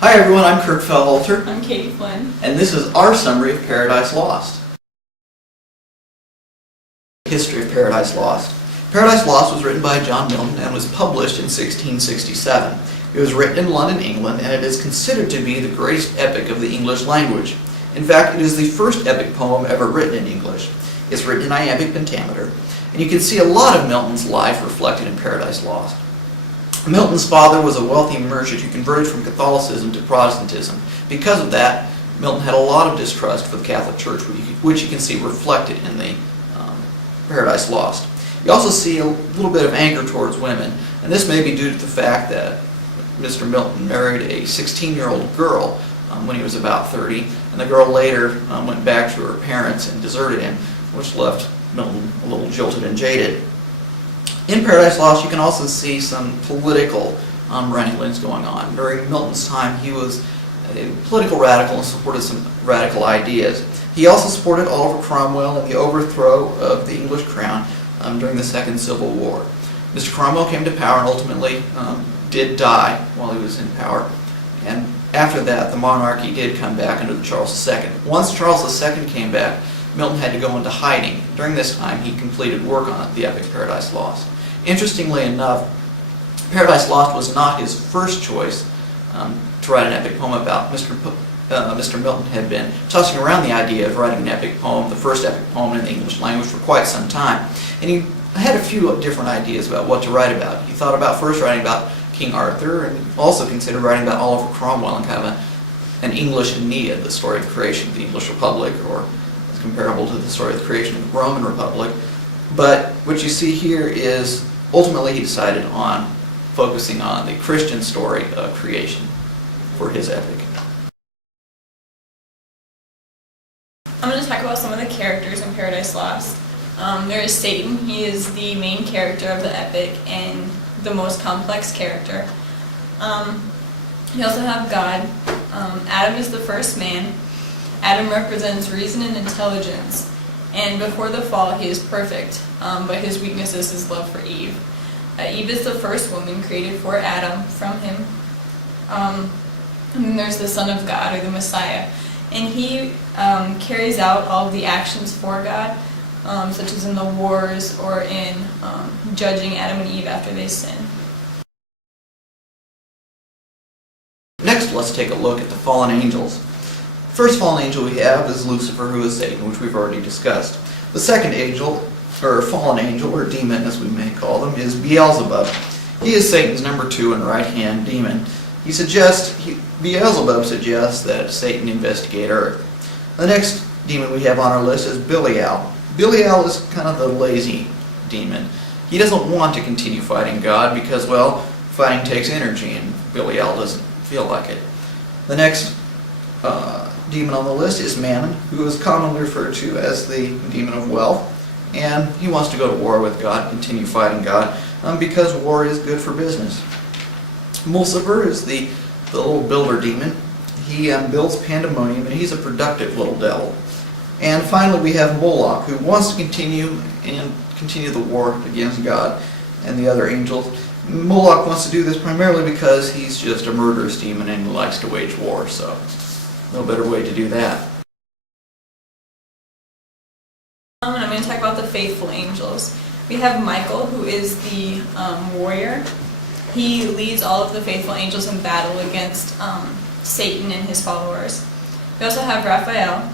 Hi everyone, I'm Kirk Fellholter. I'm Katie Flynn. And this is our summary of Paradise Lost. History of Paradise Lost. Paradise Lost was written by John Milton and was published in 1667. It was written in London, England, and it is considered to be the greatest epic of the English language. In fact, it is the first epic poem ever written in English. It's written in iambic pentameter, and you can see a lot of Milton's life reflected in Paradise Lost. Milton's father was a wealthy merchant who converted from Catholicism to Protestantism. Because of that, Milton had a lot of distrust for the Catholic Church, which you can see reflected in the Paradise Lost. You also see a little bit of anger towards women, and this may be due to the fact that Mr. Milton married a 16-year-old girl when he was about 30, and the girl later went back to her parents and deserted him, which left Milton a little jilted and jaded. In Paradise Lost, you can also see some political wranglings going on. During Milton's time, he was a political radical and supported some radical ideas. He also supported Oliver Cromwell in the overthrow of the English crown during the Second Civil War. Mr. Cromwell came to power and ultimately did die while he was in power. And after that, the monarchy did come back under Charles II. Once Charles II came back, Milton had to go into hiding. During this time, he completed work on the epic Paradise Lost. Interestingly enough, Paradise Lost was not his first choice to write an epic poem about. Mr. Milton had been tossing around the idea of writing an epic poem, the first epic poem in the English language, for quite some time. And he had a few different ideas about what to write about. He thought about first writing about King Arthur, and also considered writing about Oliver Cromwell and kind of an English Aeneid, the story of the creation of the English Republic, or it's comparable to the story of the creation of the Roman Republic. But what you see here is ultimately he decided on focusing on the Christian story of creation for his epic. I'm going to talk about some of the characters in Paradise Lost. There is Satan. He is the main character of the epic and the most complex character. You also have God. Adam is the first man. Adam represents reason and intelligence. And before the fall, he is perfect, but his weakness is his love for Eve. Eve is the first woman created for Adam from him. And then there's the Son of God, or the Messiah. And he carries out all of the actions for God, such as in the wars or in judging Adam and Eve after they sin. Next, let's take a look at the fallen angels. The first fallen angel we have is Lucifer, who is Satan, which we've already discussed. The second angel, or fallen angel, or demon as we may call them, is Beelzebub. He is Satan's number 2 and right-hand demon. Beelzebub suggests that Satan investigate Earth. The next demon we have on our list is Belial. Belial is kind of the lazy demon. He doesn't want to continue fighting God because, well, fighting takes energy and Belial doesn't feel like it. The next demon on the list is Mammon, who is commonly referred to as the demon of wealth, and he wants to go to war with God, continue fighting God, because war is good for business. Lucifer is the little builder demon. He builds pandemonium, and he's a productive little devil. And finally we have Moloch, who wants to continue the war against God and the other angels. Moloch wants to do this primarily because he's just a murderous demon and likes to wage war, so no better way to do that. And I'm going to talk about the faithful angels. We have Michael, who is the warrior. He leads all of the faithful angels in battle against Satan and his followers. We also have Raphael.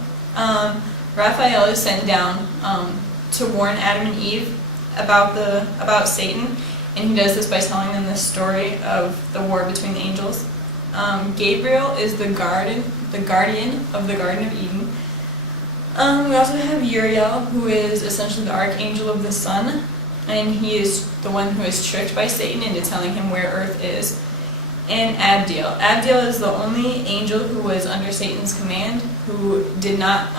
Raphael is sent down to warn Adam and Eve about Satan, and he does this by telling them the story of the war between the angels. Gabriel is the guardian of the Garden of Eden. We also have Uriel, who is essentially the archangel of the sun, and he is the one who is tricked by Satan into telling him where Earth is. And Abdiel. Abdiel is the only angel who was under Satan's command, who did not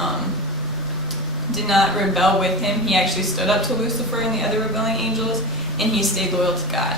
rebel with him. He actually stood up to Lucifer and the other rebelling angels, and he stayed loyal to God.